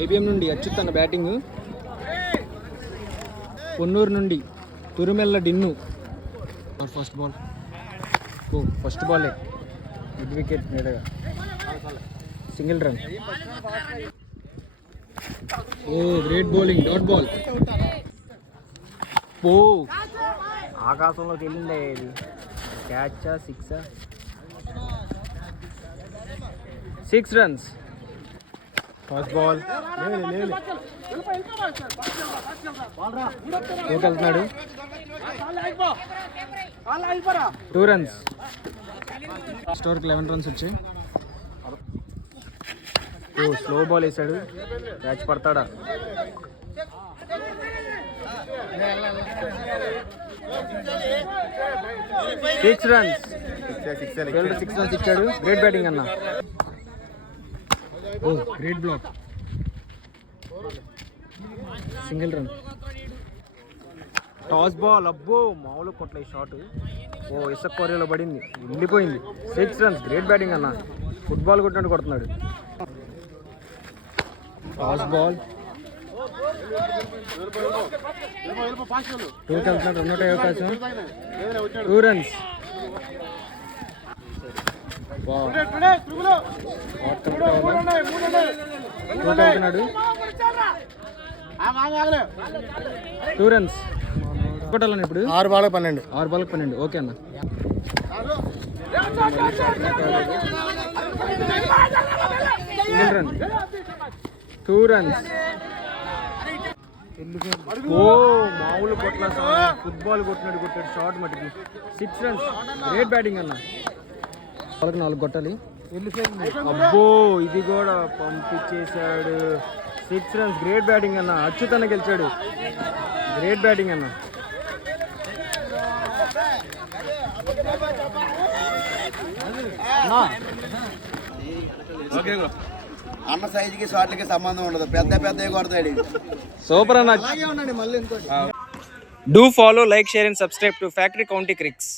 IBM నుండి అచ్యుతన్న batting. Ponnuru నుండి తురుమెల్ల డిన్ను. First ball. ఫస్ట్ బాలే మిడ్ వికెట్ మీదగా single run. Great bowling. Dot ball. ఆకాశంలోకి వెళ్ళిందే ఇది. క్యాచా సిక్సా? 6 runs. First ball. వెళ్తున్నాడు. 2 runs. స్టోర్కి 11 runs వచ్చాయి. స్లో బాల్ వేసాడు. క్యాచ్ పడతాడా? 6 runs. 6 runs ఇచ్చాడు. గ్రేట్ బ్యాటింగ్ అన్న. Great block. Single run. Toss ball. అబ్బో మామూలు కొట్ల ఈ షాట్. ఇసుక కొరియలో పడింది, వెళ్ళిపోయింది. 6 runs. గ్రేట్ బ్యాటింగ్ అన్న. ఫుట్బాల్ కొట్టినట్టు కొడుతున్నాడు. Toss ball. 2కి వెళ్తున్నాడు. 2 అవకాశం. 2 runs. వెళ్తున్నాడు. 2 runs. కొట్టాలని ఇప్పుడు 6 బాల్ 12. 6 బాల్ 12. ఓకే అన్న. Single run. 2 runs. మామూలు కొట్ల ఫుట్బాల్ కొట్టినట్టు కొట్టాడు షార్ట్ మటుకి. 6 runs. గ్రేట్ బ్యాటింగ్ అన్న. వాళ్ళకి 4 కొట్టాలి. అబ్బో ఇది కూడా పంపించేశాడు. 6 runs. గ్రేట్ బ్యాటింగ్ అన్న. అచ్యుతన్న గెలిచాడు. గ్రేట్ బ్యాటింగ్ అన్న. అన్న సైజుకి షాట్లకి సంబంధం ఉండదు. పెద్ద పెద్ద కొడతాడు. సూపర్ అన్న. మళ్ళీ Do follow, like, share and subscribe to Factory County Cricks.